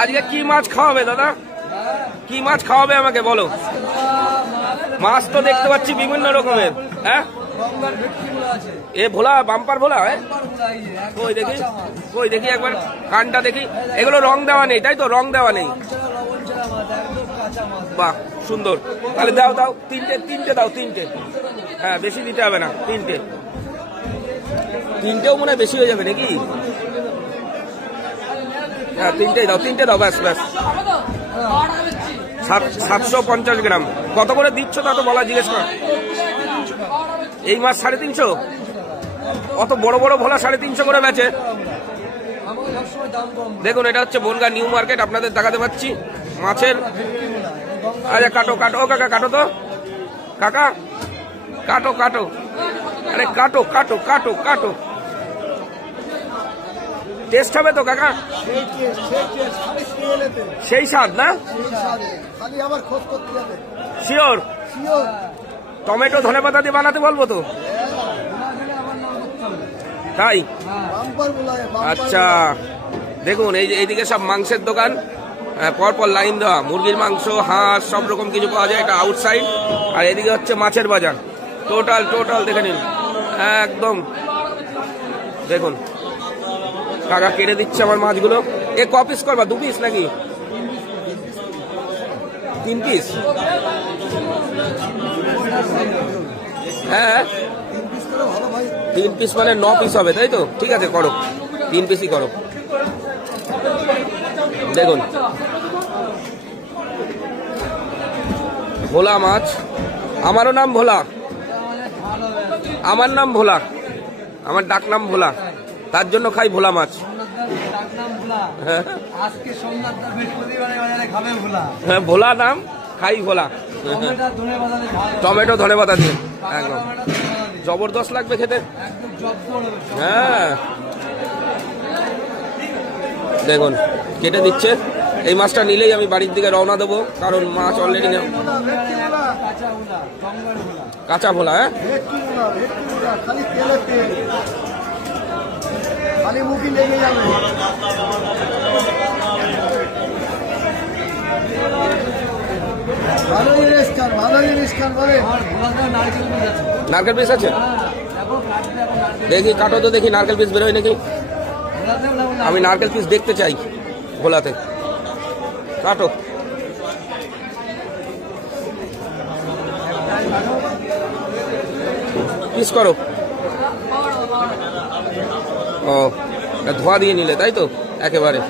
আজকে কি মাছ খাওয়াবে দাদা? কি মাছ খাওয়াবে আমাকে বলো। মাছ তো দেখতে পাচ্ছি বিভিন্ন রকমের। হ্যাঁ, এ ভোলা, বাম্পার ভোলা। কই দেখি, কই দেখি একবার কানটা দেখি। এগুলো রং দেওয়া নেই তাই তো? রং দেওয়া নেই। বাহ, সুন্দর। তাহলে দাও দাও, তিনটে দাও, তিনটে। হ্যাঁ, বেশি দিতে হবে না, তিনটেও মনে হয় বেশি হয়ে যাবে নাকি? হ্যাঁ, তিনটে দাও, ব্যাস ব্যাস। 750 গ্রাম। কত করে দিচ্ছ তা তো বলা, জিজ্ঞেস কর। এই মাছ 350? অত বড় বড় ভোলা 350 করে বেচে। দেখুন, এটা হচ্ছে বনগা নিউ মার্কেট, আপনাদের দেখাতে পাচ্ছি মাছের। আচ্ছা, কাটো কাটো, ও কাকা কাটো তো, কাকা কাটো কাটো, আরে কাটো কাটো কাটো কাটো। টেস্ট হবে তো কাকা? সেই স্বাদ না? শিওর? টমেটো ধনেপাতা দিয়ে বানাতে বলবো তো? তাই? আচ্ছা, দেখুন এইদিকে সব মাংসের দোকান, পরপর লাইন দেওয়া। মুরগির মাংস, হাঁস, সব রকম কিছু পাওয়া যায়। এটা আউটসাইড। আর এদিকে হচ্ছে মাছের বাজার। টোটাল দেখে নিন একদম। দেখুন কাকা কেটে দিচ্ছে আমার মাছগুলো। এ ক পিস করবা? 2 পিস নাকি 3 পিস? হ্যাঁ, 3 পিস মানে 9 পিস হবে তাই তো? ঠিক আছে, করো, 3 পিসই করো। দেখুন ভোলা মাছ। আমারও নাম ভোলা, আমার নাম ভোলা, আমার ডাক নাম ভোলা, তার জন্য খাই ভোলা মাছ। হ্যাঁ, ভোলা নাম, খাই ভোলা। টমেটো ধনেপাতা দিয়ে একদম জবরদস্ত লাগবে খেতে। হ্যাঁ, দেখুন কেটে দিচ্ছে। এই মাছটা নিলেই আমি বাড়ির দিকে রওনা দেবো, কারণ মাছ অলরেডি কাঁচা ভোলা। হ্যাঁ, নারকেল পিস আছে? দেখি কাটো তো, দেখি নারকেল পিস বেরোয় নাকি। আমি নারকেল পিস দেখতে চাই ভোলাতে। কাটো, পিস করো। ও, ধোয়া দিয়ে নিলে তাই তো একেবারে?